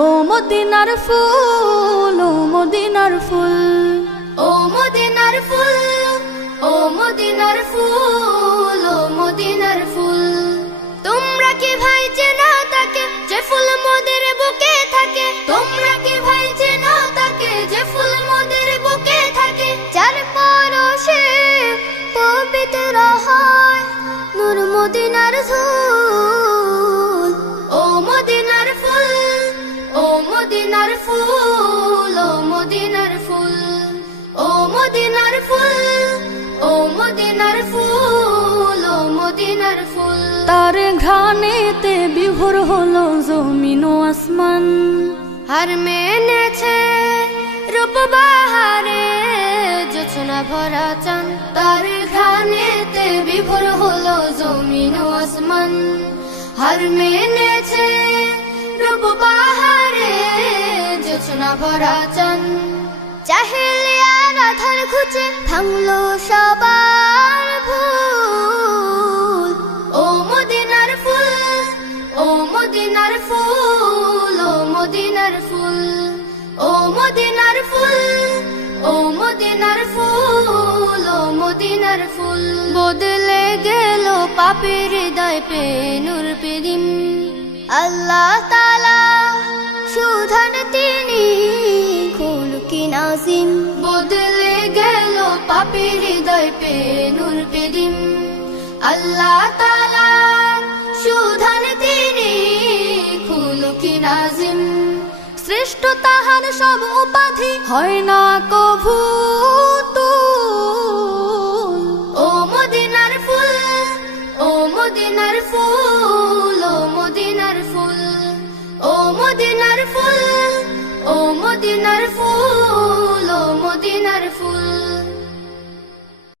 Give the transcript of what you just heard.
ও মদিনার ফুল, ও মদিনার ফুল, ও মদিনার ফুল, ও মদিনার ফুল, ও মদিনার ফুল। তোমরা কি ভাই চেনো তাকে যে ফুল মোদের বুকে থাকে? তোমরা কি ভাই চেনো তাকে যে ফুল মোদের বুকে থাকে? যার পরশে পবিত্র হয় নূর মদিনার ধুল। ও মদিনার ফুল, ও মদিনার ফুল, ও মদিনার ফুল, ও মদিনার ফুল, ও মদিনার ফুল, ও মদিনার ফুল। তার ঘ্রাণেতে বিভোর হলো জমিন ও আসমান। হার মেনেছে রূপ বাহারে জোছনা ভরা চান। তার ঘ্রাণেতে বিভোর হলো জমিন ও আসমান। হার মেনেছে রূপ বাহারে জোছনা ভরা চান। জাহেলিয়ার আধার ঘুচে ভাঙলো সবার ভুল। ও মদিনার ফুল, ও মদিনার ফুল, ও মদিনার ফুল, ও মদিনার ফুল, ও মদিনার ফুল, ও মদিনার ফুল। বদলে গেল পাপের হৃদয় পে নূর পেদিম। আল্লাহ তাআলা সুধান তিনি খুলকি নাজিম। বদলে গেল পাপের হৃদয় পে নূর পেদিম। আল্লাহ তাআলা সুধান তিনি খুলকি নাজিম। শ্রেষ্ঠ তাহার সব উপাধি হয় না কভু তুল। ও মদিনার ফুল, ও মদিনার ফুল, ও মদিনার ফুল, ও মদিনার ফুল, ও মদিনার ফুল।